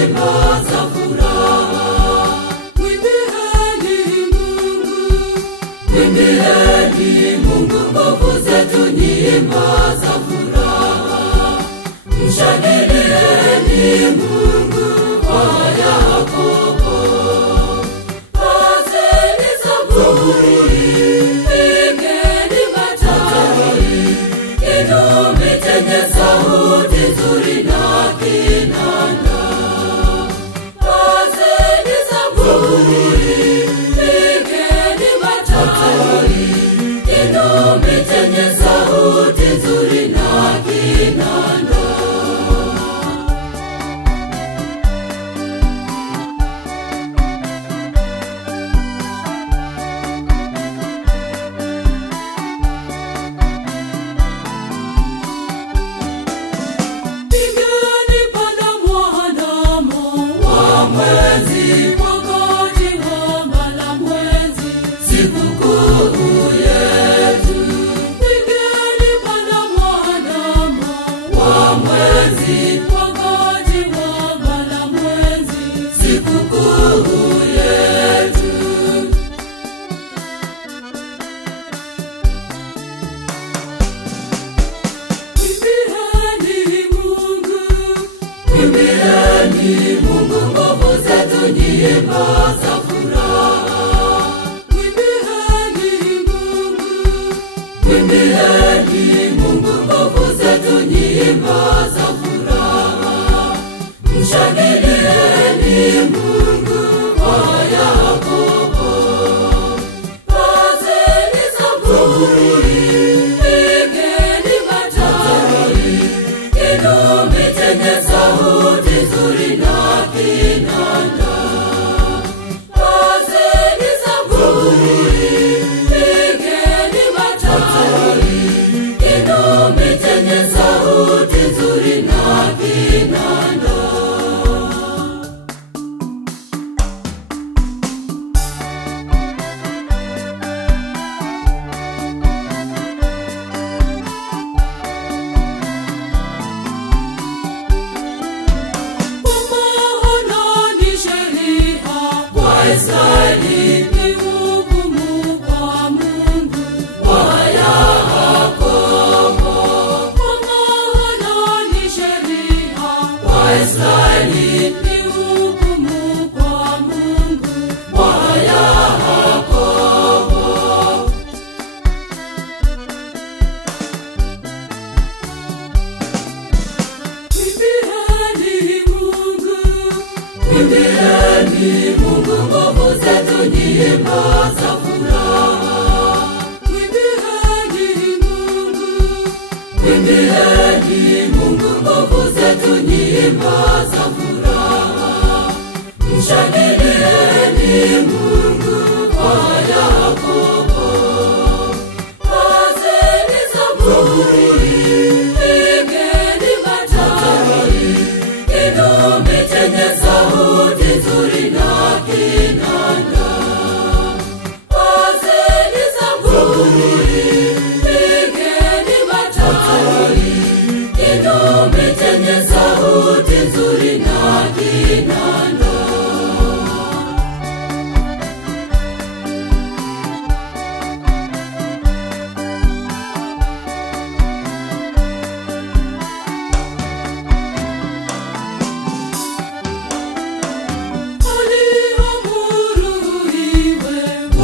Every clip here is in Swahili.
nyimbo za furaha. Mwimbieni Mungu, mwimbieni Mungu nguvu zetu, nyimbo za furaha. Mshangilieni Mungu kwa Yakobo. Pazeni zaburi, pigeni matari, kinubi chenye sauti nzuri na kinanda. Pazeni zaburi, pigeni matari, kinubi chenye sauti nzuri na kinanda. Mwimbieni Mungu nguvu zetu, nyimbo za furaha. Mwimbieni Mungu, mwimbieni Mungu nguvu zetu, nyimbo za furaha. Mshangilieni Mungu kwa Yakobo. Pazeni zaburi, pigeni matari, kinubi chenye sauti nzuri na kinanda. Pazeni zaburi, pigeni matari, kinubi chenye sauti nzuri na kinanda. Israeli ni hukumu kwa Mungu wa Yakobo. Kwa maana ni sheria kwa Israeli ni hukumu kwa Mungu wa Yakobo. Mwimbieni Mungu, mwimbieni Mungu nguvu zetu, nyimbo za furaha. Mwimbieni Mungu, mwimbieni Mungu nguvu zetu, nyimbo za furaha. Mshangilieni Mungu kwa Yakobo. Pazeni zaburi, pigeni matari, kinubi chenye sauti nzuri na kinanda. Pazeni zaburi, pigeni matari, kinubi chenye sauti nzuri na kinanda.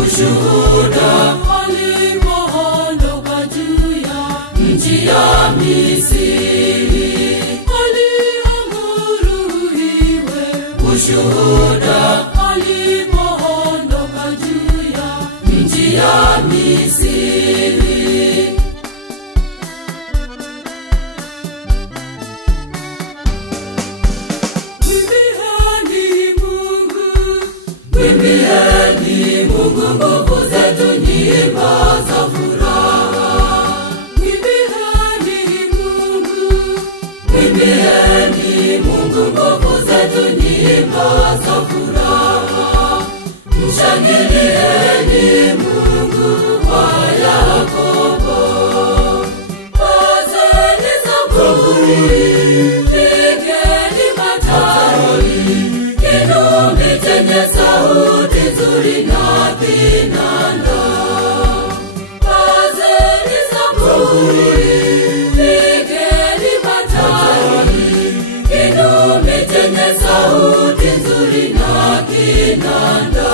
Ushuhuda alipoondoka juu ya nchi ya Misri, aliamuru iwe ushuhuda alipoondoka juu ya nchi ya Misri. Mwimbieni Mungu, mwimbieni Mungu nguvu zetu, nyimbo za furaha. Mwimbieni Mungu, mwimbieni Mungu nguvu zetu, nyimbo za furaha. Mshangilieni Mungu kwa Yakobo. Pazeni zaburi, pigeni matari, kinubi chenye sauti nzuri na kinanda. Pazeni zaburi, pigeni matari, kinubi chenye sauti nzuri na kinanda.